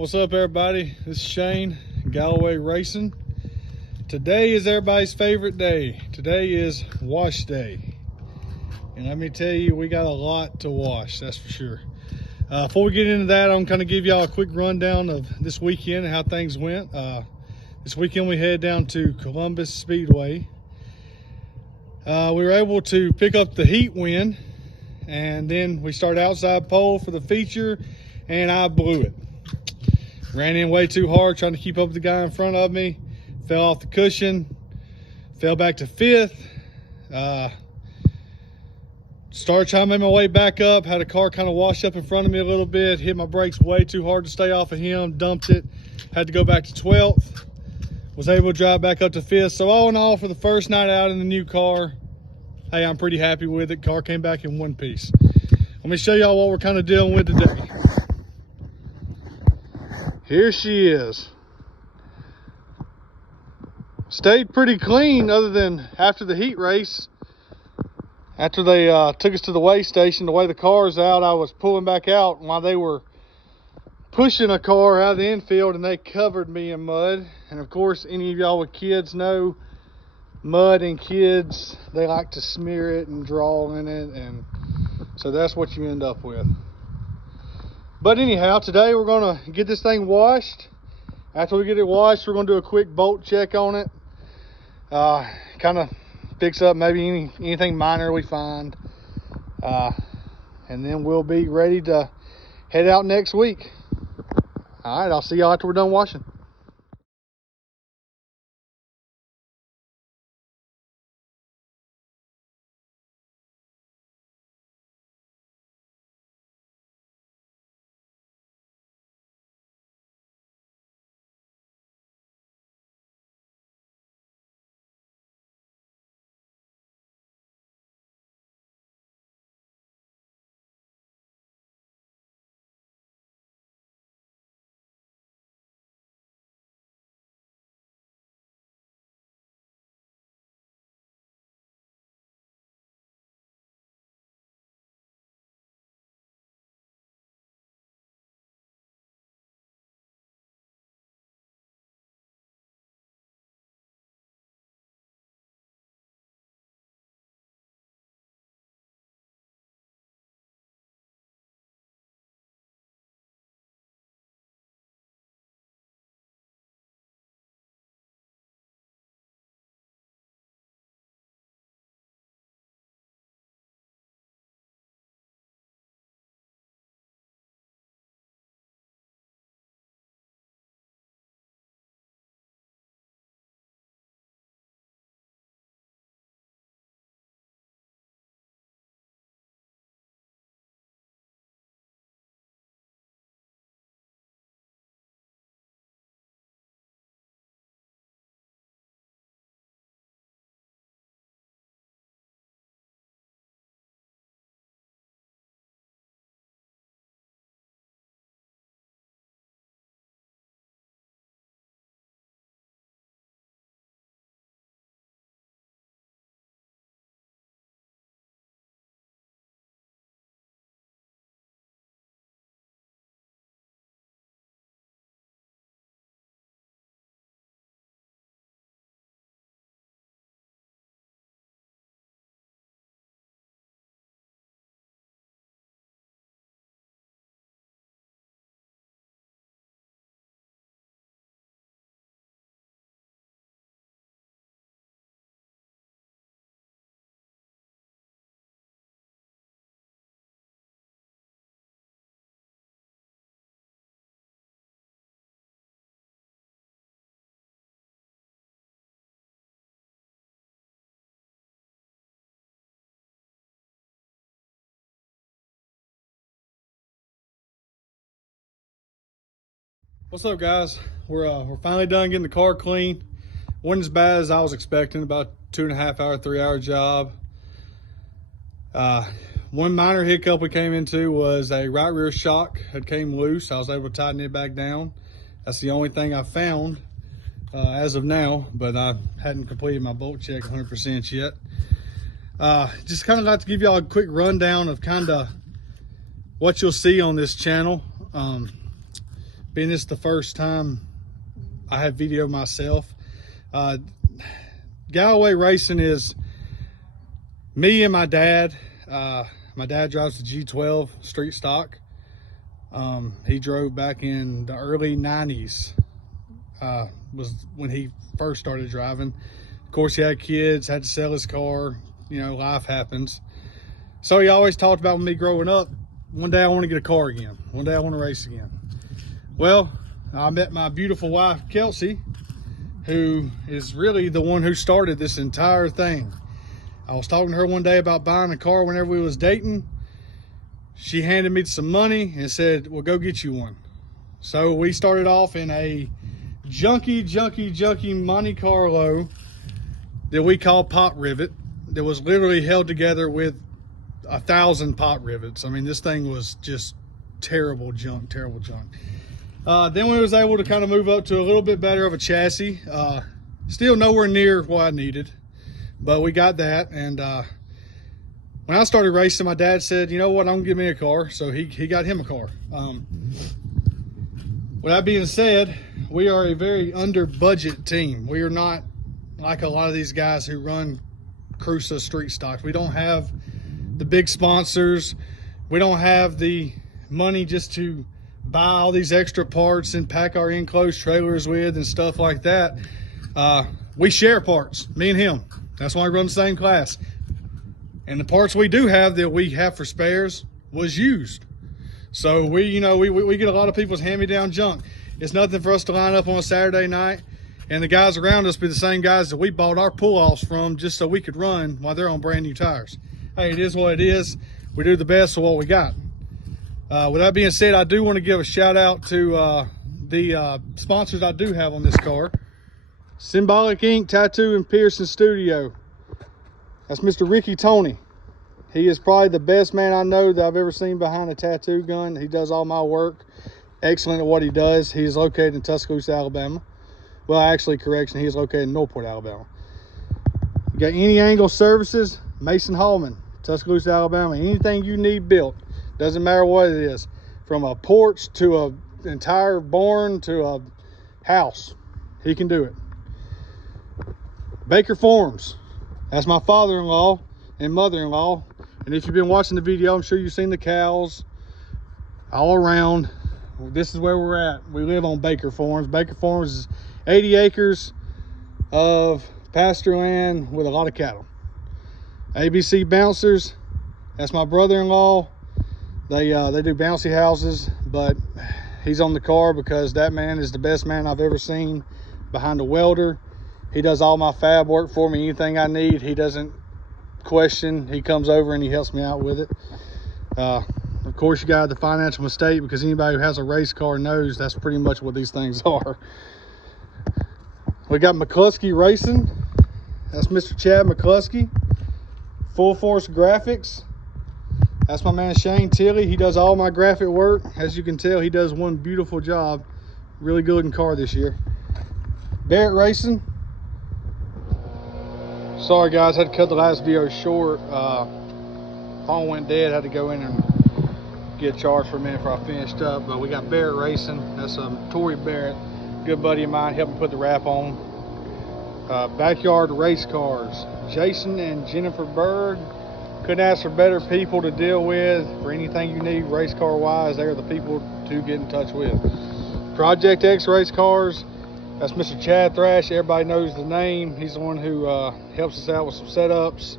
What's up, everybody? This is Shane, Galloway Racing. Today is everybody's favorite day. Today is wash day. And let me tell you, we got a lot to wash, that's for sure. Before we get into that, I'm going to kind of give y'all a quick rundown of this weekend and how things went. This weekend we headed down to Columbus Speedway. We were able to pick up the heat win, and then we started outside pole for the feature, and I blew it. Ran in way too hard trying to keep up with the guy in front of me. Fell off the cushion. Fell back to fifth. Started trying to make my way back up. Had a car kind of wash up in front of me a little bit. Hit my brakes way too hard to stay off of him. Dumped it. Had to go back to 12th. Was able to drive back up to 5th. So all in all, for the first night out in the new car, hey, I'm pretty happy with it. Car came back in one piece. Let me show y'all what we're kind of dealing with today. Here she is. Stayed pretty clean other than after the heat race. After they took us to the weigh station, the way the car's out, I was pulling back out while they were pushing a car out of the infield, and they covered me in mud. And of course, any of y'all with kids know mud and kids, they like to smear it and draw in it, and so that's what you end up with. But anyhow, today we're going to get this thing washed. After we get it washed, we're going to do a quick bolt check on it. Kind of fix up maybe anything minor we find. And then we'll be ready to head out next week. All right, I'll see y'all after we're done washing. What's up, guys? We're finally done getting the car clean. Wasn't as bad as I was expecting. About 2.5 hour, 3 hour job. One minor hiccup we came into was a right rear shock had came loose. I was able to tighten it back down. That's the only thing I found as of now, but I hadn't completed my bolt check 100% yet. Just kind of like to give y'all a quick rundown of kind of what you'll see on this channel. being this the first time I have video myself, Galloway Racing is me and my dad. My dad drives the G12 street stock. He drove back in the early 90s, was when he first started driving. Of course, he had kids, had to sell his car. You know, life happens. So he always talked about me growing up, one day I want to get a car again. One day I want to race again. Well, I met my beautiful wife, Kelsey, who is really the one who started this entire thing. I was talking to her one day about buying a car whenever we was dating. She handed me some money and said, well, go get you one. So we started off in a junky Monte Carlo that we call pot rivet, that was literally held together with 1,000 pot rivets. I mean, this thing was just terrible junk. Then we was able to kind of move up to a little bit better of a chassis. Still nowhere near what I needed, but we got that. And when I started racing, my dad said, you know what, I'm gonna give me a car. So he got him a car. With that being said, we are a very under budget team. We are not like a lot of these guys who run Crusoe street stocks. We don't have the big sponsors. We don't have the money just to buy all these extra parts and pack our enclosed trailers with and stuff like that. We share parts, me and him. That's why we run the same class. And the parts we do have that we have for spares was used. So we get a lot of people's hand-me-down junk. It's nothing for us to line up on a Saturday night and the guys around us be the same guys that we bought our pull-offs from just so we could run while they're on brand new tires. Hey, it is what it is. We do the best of what we got. With that being said, I do want to give a shout out to the sponsors I do have on this car. Symbolic Ink Tattoo and Piercing Studio. That's Mr. Ricky Tony. He is probably the best man I know that I've ever seen behind a tattoo gun. He does all my work. Excellent at what he does. He is located in Tuscaloosa, Alabama. Well, actually, correction, he is located in Northport, Alabama. You got any angle services, Mason Hallman, Tuscaloosa, Alabama. Anything you need built, doesn't matter what it is, from a porch to an entire barn to a house, he can do it. Baker Farms, that's my father-in-law and mother-in-law. And if you've been watching the video, I'm sure you've seen the cows all around. This is where we're at. We live on Baker Farms. Baker Farms is 80 acres of pasture land with a lot of cattle. ABC Bouncers, that's my brother-in-law. They do bouncy houses, but he's on the car because that man is the best man I've ever seen behind a welder. He does all my fab work for me. Anything I need, he doesn't question. He comes over and he helps me out with it. Of course, you got the financial mistake, because anybody who has a race car knows that's pretty much what these things are. We got McCluskey Racing. That's Mr. Chad McCluskey. Full Force Graphics. That's my man Shane Tilley. He does all my graphic work. As you can tell, he does one beautiful job. Really good looking car this year. Barrett Racing. Sorry guys, had to cut the last video short. Phone went dead, had to go in and get charged for a minute before I finished up. But we got Barrett Racing. That's Tory Barrett, good buddy of mine, helped me put the wrap on. Backyard Race Cars, Jason and Jennifer Bird. Couldn't ask for better people to deal with for anything you need race car wise. They're the people to get in touch with. Project X Race Cars, that's Mr. Chad Thrash. Everybody knows the name. He's the one who helps us out with some setups.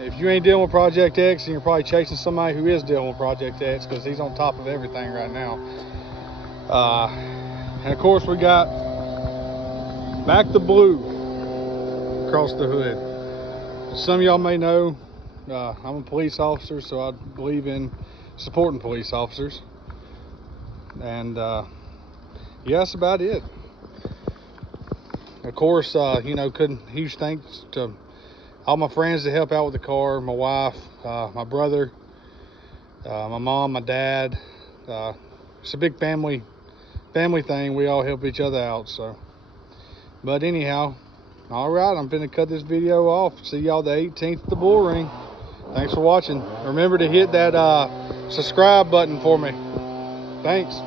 If you ain't dealing with Project X, then you're probably chasing somebody who is dealing with Project X, because he's on top of everything right now. And of course, we got Back the Blue across the hood. As some of y'all may know, I'm a police officer, so I believe in supporting police officers. And yeah, that's about it. Of course, huge thanks to all my friends that help out with the car, my wife, my brother, my mom, my dad. It's a big family thing. We all help each other out. So, but anyhow, all right, I'm gonna cut this video off. See y'all the 18th at the Bull Ring. Thanks for watching. Remember to hit that subscribe button for me. Thanks.